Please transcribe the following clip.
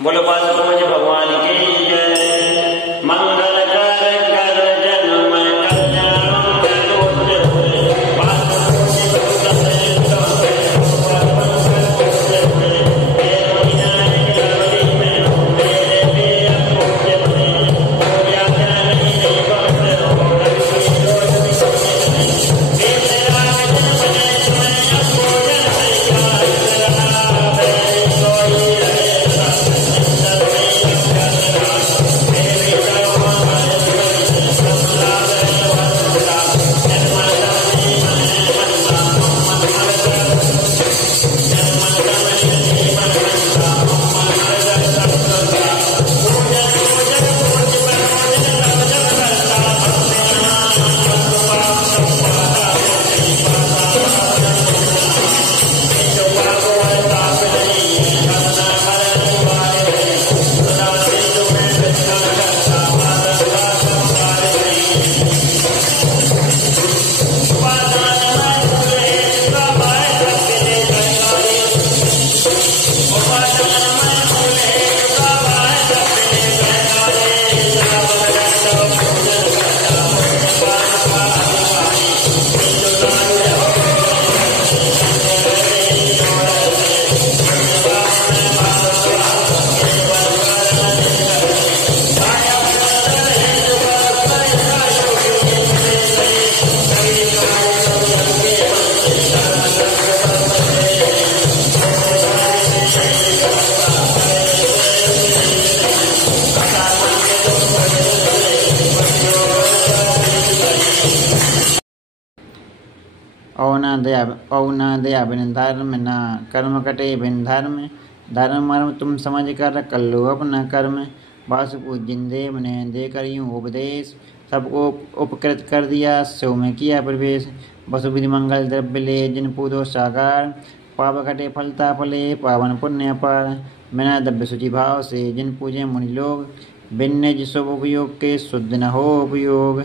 बोलो बासुदेव भगवान की जय। मंगल कर कर जन्म कल्याण औ न दया बिन धर्म न कर्म कटे बिन धर्म। धर्म मर्म तुम समझ कर कर लो अपना कर्म। वासुपुत्र जिनदेव ने देकर यूं उपदेश, सबको उपकृत कर दिया सो में किया प्रवेश। वसुविधि मंगल द्रव्य ले जिन पूजो साकार, पाप कटे फलता फले पावन पुण्य पर। बिना द्रव्य शुचि भाव से जिन पूजे मुनि लोग, बिन निज शुभ उपयोग के शुद्ध न हो उपयोग।